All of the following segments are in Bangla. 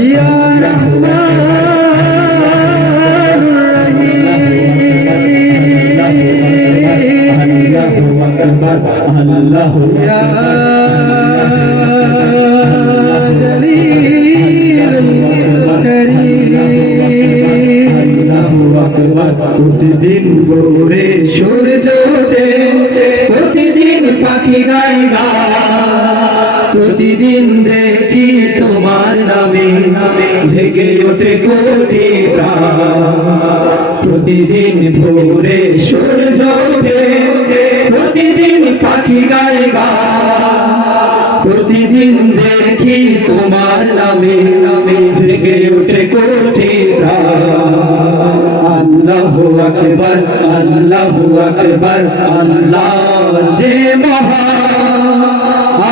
يا رحمن الرحيم الله أكبر الله يا প্রতিদিন ভোরে সূর্য ওঠে, প্রতিদিন পাখি গায় প্রতিদিন দেখি তোমার নামে জেগে ওঠে কোটি। প্রতিদিন ভোরে সূর্য ওঠে, প্রতিদিন পাখি গায় প্রতিদিন দেখি তোমার নামে নামে জেগে ওঠে কোটি। আল্লাহু আকবার আল্লাহু আকবার, আল্লাহ যে মহান।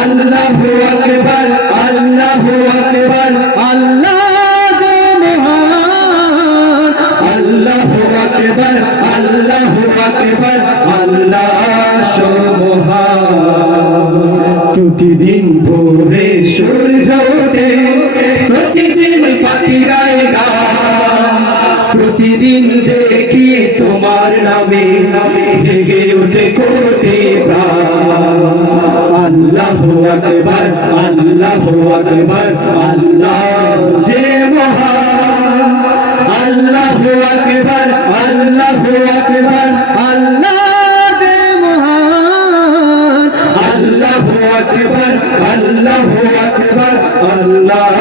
আল্লাহু আকবার আল্লাহু আকবার, আল্লাহ যে মহান। আল্লাহু আকবার আল্লাহু আকবার, আল্লাহ সমহান প্রতিদিন ভোরে সূর্য ওঠে, প্রতিদিন পাখি গায় প্রতিদিন তোমার নামে জেগে ওঠে কোটি আল্লাহু আকবার আল্লাহু আকবার, আল্লাহ যে মহান। আল্লাহু আকবার আল্লাহু আকবার, আল্লাহ যে মহান। আল্লাহু আকবার আল্লাহু আকবার, আল্লাহ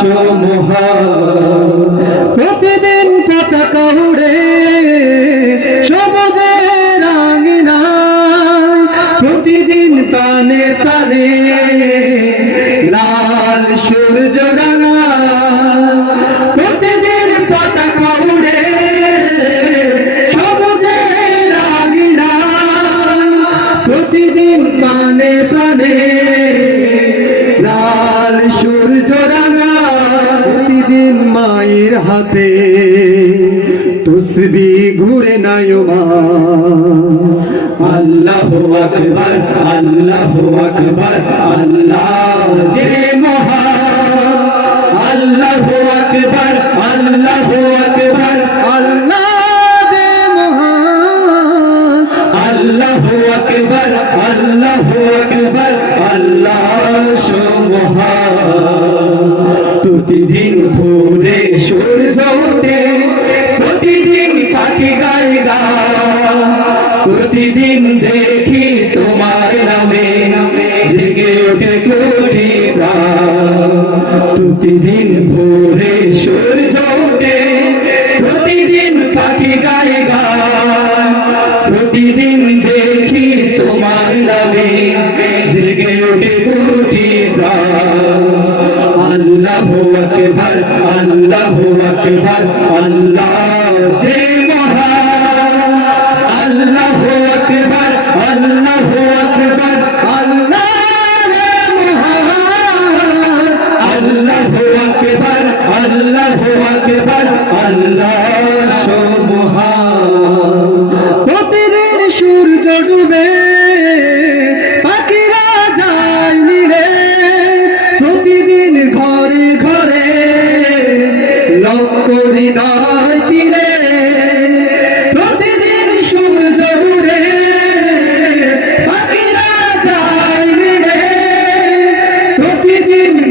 সুমহান প্রতিদিন পতাকা উড়ে মায়ের হাতে, তসবি ঘুরে নায়মা আল্লাহ আকবার আল্লাহ আকবার, আল্লাহ যে মহান আল্লাহ আকবার আল্লাহ আকবার, আল্লাহ যে মহান আল্লাহ আকবার আল্লাহ আকবার, আল্লাহ সুবহান প্রতিদিন প্রতিদিন দেখি তোমার নামে, জেগে ওঠে কোটি প্রতিদিন ভোরে সূর্য ওঠে, প্রতিদিন পাখি গায় গান। প্রতিদিন দেখি তোমার নামে, জেগে ওঠে কোটি আল্লাহু আকবার আল্লাহু আকবার, আল্লাহ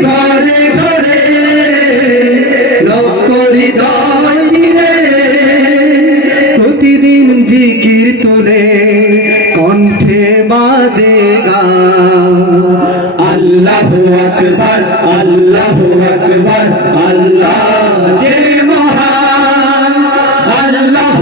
ঘরে ঘরে লক্ষ হৃদয় প্রতিদিন জিকির তোলে কণ্ঠে বাজে গা। আল্লাহ আকবার আল্লাহ আকবার, আল্লাহ যে মহান, আল্লাহ